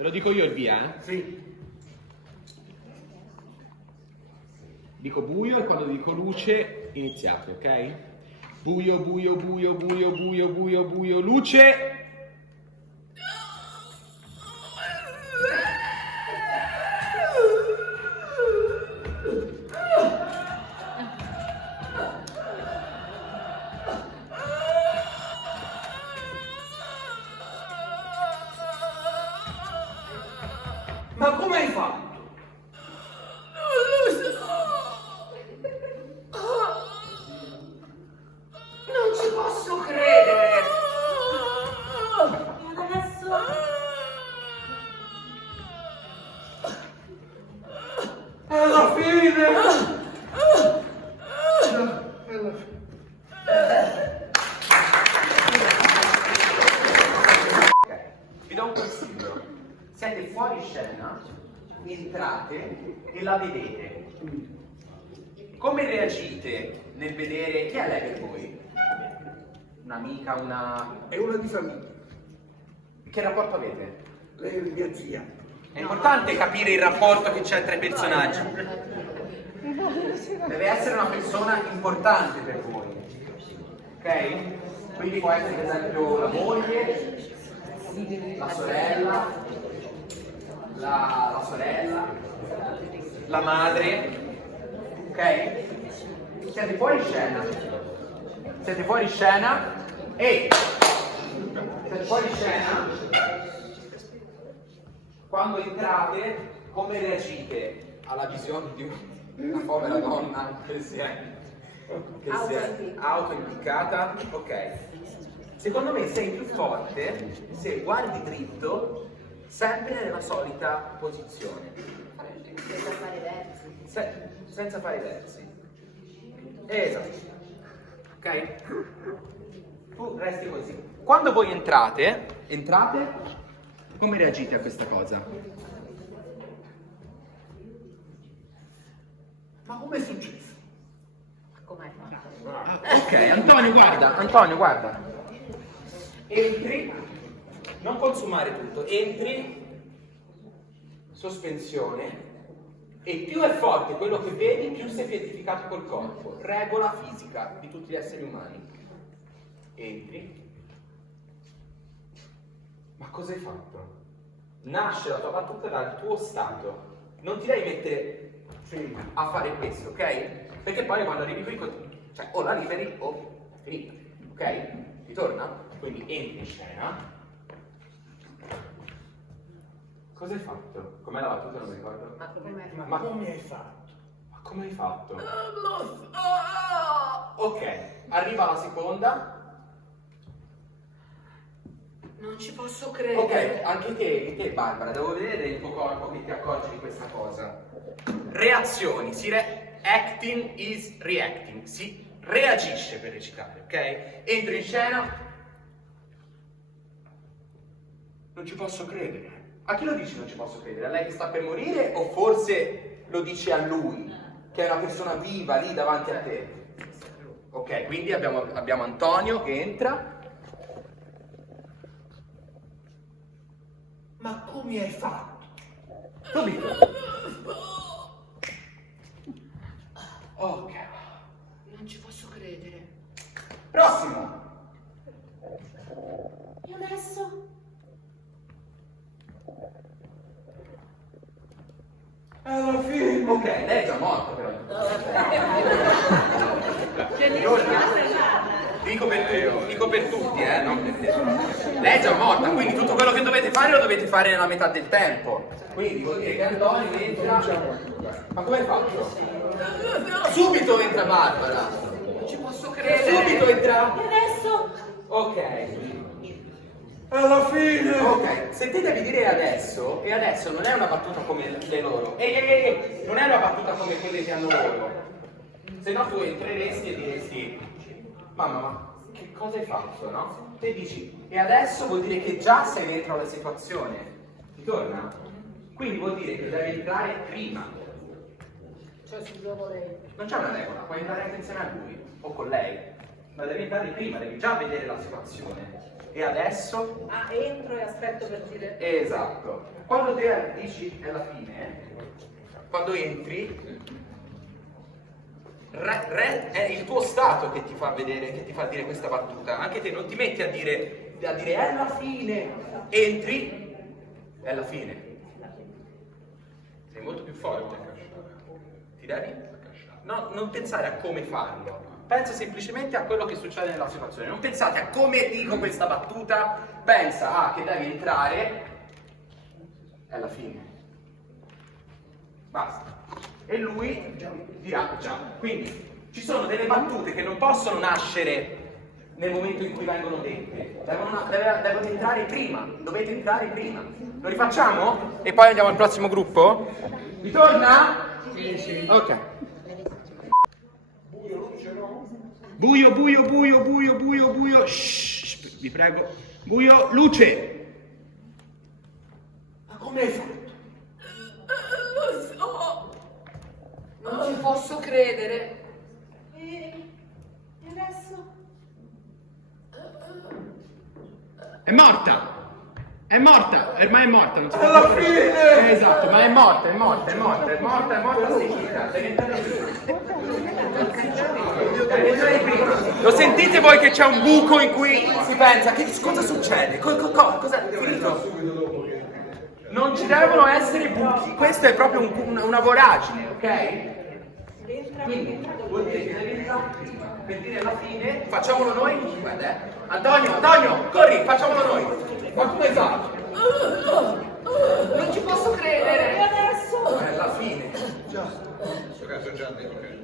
Ve lo dico io il via, eh? Sì. Dico buio e quando dico luce iniziate, ok? Buio, buio, buio, buio, buio, buio, buio, luce. Ma come hai fatto? Non ci posso credere! E adesso? Alla fine! Ok, vi do un consiglio. Siete fuori scena, entrate e la vedete. Come reagite nel vedere chi è lei per voi? Un'amica, una... È una di famiglia. Che rapporto avete? Lei è mia zia. È importante capire il rapporto che c'è tra i personaggi. Deve essere una persona importante per voi. Ok? Quindi può essere per esempio la moglie, la sorella, la sorella, la madre. Ok? Siete fuori scena. Siete fuori scena e siete fuori scena. Quando entrate, come reagite alla visione di una povera donna che si è autoimpiccata? Ok. Secondo me sei più forte se guardi dritto sempre nella solita posizione. Senza fare versi. Senza fare versi. Esatto. Ok? Tu resti così. Quando voi entrate, come reagite a questa cosa? Ma come è successo? Come hai fatto? Ok, Antonio guarda. Entri, non consumare tutto, entri, sospensione, e più è forte quello che vedi, più sei piedificato col corpo. Regola fisica di tutti gli esseri umani. Entri. Ma cosa hai fatto? Nasce la tua battuta dal tuo stato. Non ti devi mettere a fare questo, ok? Perché poi quando arrivi qui, cioè o la liberi o è finita, ok? Ti torna? Quindi entri in scena. Cosa hai fatto? Com'è la battuta? Non mi ricordo. Ma come hai fatto? Ma come hai fatto? Ma come hai fatto? Ok, arriva la seconda. Non ci posso credere. Ok, anche te Barbara, devo vedere il tuo corpo che ti accorgi di questa cosa. Reazioni, acting is reacting, si reagisce per recitare, ok? Entro in scena. Non ci posso credere. A chi lo dici non ci posso credere? A lei che sta per morire o forse lo dici a lui, che è una persona viva lì davanti a te? Ok, quindi abbiamo Antonio che entra. Ma come hai fatto? Subito. Ok. Non ci posso credere. Prossimo. E adesso? Alla fine! Ok, lei è già morta però. Dico per tutti, non per te. Lei è già morta, quindi tutto quello che dovete fare lo dovete fare nella metà del tempo. Quindi vuol dire che Antonio entra. Ma come hai fatto? Subito entra Barbara. Non ci posso credere. Subito entra. E adesso? Ok. Alla fine! Ok, se te devi dire adesso, e adesso non è una battuta come le loro. Non è una battuta come quelle che hanno loro. Se no tu entreresti e diresti, mamma, ma che cosa hai fatto, no? Te dici, e adesso vuol dire che già sei dentro la situazione. Ti torna? Quindi vuol dire che devi entrare prima. Cioè sul gioco lei. Non c'è una regola, puoi entrare anche insieme a lui, o con lei. Ma devi entrare prima, devi già vedere la situazione. E adesso? Ah, entro e aspetto per dire. Esatto. Quando te dici è la fine, quando entri, è il tuo stato che ti fa vedere, che ti fa dire questa battuta. Anche te non ti metti a dire è la fine. Entri, è la fine. Sei molto più forte. Ti devi? No, non pensare a come farlo. Pensa semplicemente a quello che succede nella situazione. Non pensate a come dico questa battuta. Pensa che devi entrare. È la fine. Basta. E lui dirà già. Quindi ci sono delle battute che non possono nascere nel momento in cui vengono dette. Devono entrare prima. Dovete entrare prima. Lo rifacciamo? E poi andiamo al prossimo gruppo? Ritorna? Sì. Ok. Buio, buio, buio, buio, buio, buio. Shh, vi prego. Buio, luce. Ma come hai fatto? Lo so. Non ci posso credere. E adesso? È morta. È morta. Ormai è morta. Non si può Alla più- fine! Esatto, ma è morta stecchita. Devi entrare prima. Lo sentite voi che c'è un buco in cui si pensa cosa succede? Cosa è finito? Non ci devono essere buchi, questo è proprio una voragine, ok? Quindi vuol dire che devi entrare prima. Per dire alla fine, facciamolo noi. Guarda, Antonio, corri, facciamolo noi. Ma come hai fatto? Non ci posso credere. E adesso? È la fine.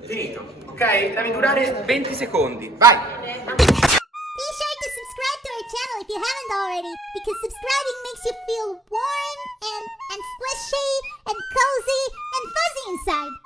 Finito, ok? Devi durare 20 secondi. Vai! Be sure to subscribe to our channel if you haven't already, because subscribing makes you feel warm and squishy and cozy and fuzzy inside.